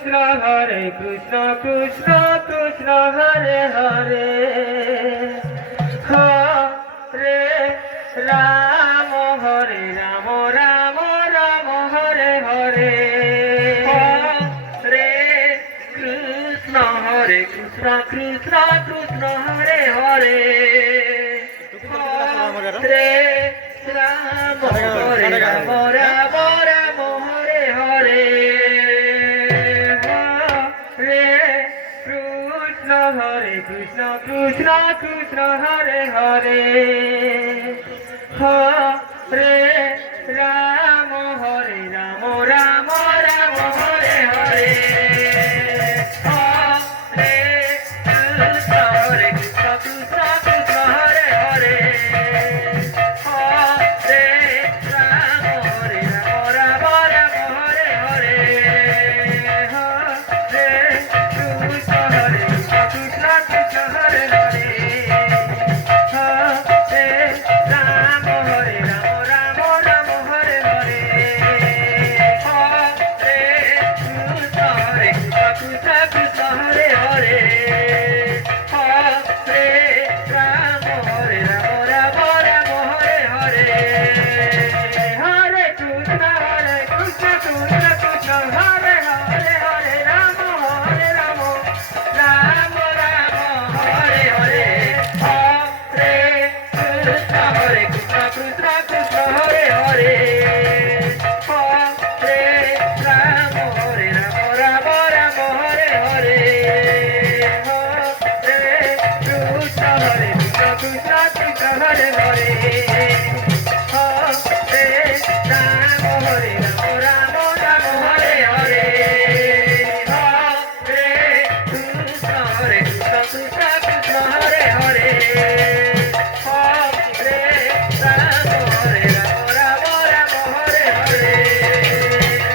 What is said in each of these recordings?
Krishna Krishna Krishna Hare Hare Hare Ram Hare Ram Ram Ram Hare Hare Hare Krishna Krishna Krishna Hare Hare Hare Ram Hare Ram Ram Ram Hare Hare Hare Krishna Krishna Krishna Hare Hare Hare Ram Ram Ram Hare Hare Hare Krishna Krishna Krishna Hare Hare Hare Ram Ram Ram Hare Hare Hare Krishna Krishna Krishna Hare Hare Hare Ram Ram Ram Hare Hare Hare Krishna Krishna Krishna Hare Hare Hare Ram Ram Ram Hare Hare Hare Krishna Krishna Krishna Hare Hare Hare Ram Ram Ram Hare Hare Hare Krishna Krishna Krishna Hare Hare Hare Ram Ram Ram Hare Hare Hare Krishna Krishna Krishna Hare Hare Hare Ram Ram Ram Hare Hare Hare Krishna Krishna Krishna Hare Hare Hare Ram Ram Ram Hare Hare Hare Krishna Krishna Krishna Hare Hare Hare Ram Ram Hare Hare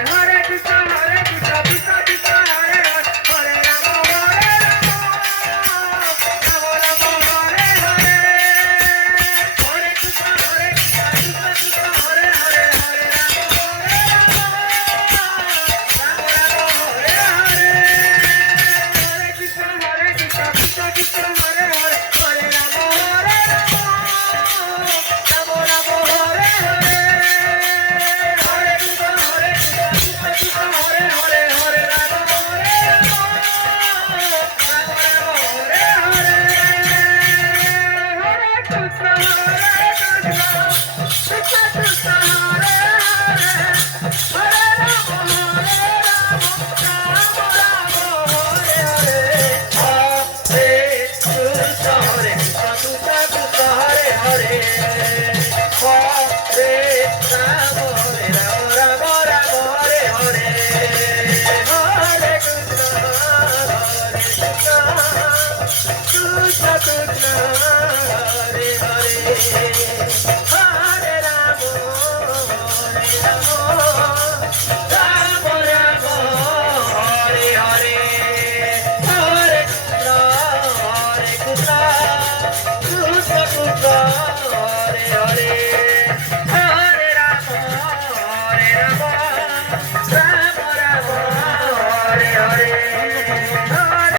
Hare Krishna Krishna Krishna Hare Hare Hare Ram Ram Hare Hare Hare Krishna Krishna Krishna Hare Hare Hare Ram Ram Ram Hare Hare Hare Krishna Krishna Hare Hare Hare Ram Ram Hare Hare Hare Krishna Krishna Krishna Hare Hare Hare Ram Ram Ram Hare Hare Hare Krishna Krishna Krishna Hare Hare Hare Ram Ram Ram Hare Hare Hare Krishna Krishna Krishna Hare Hare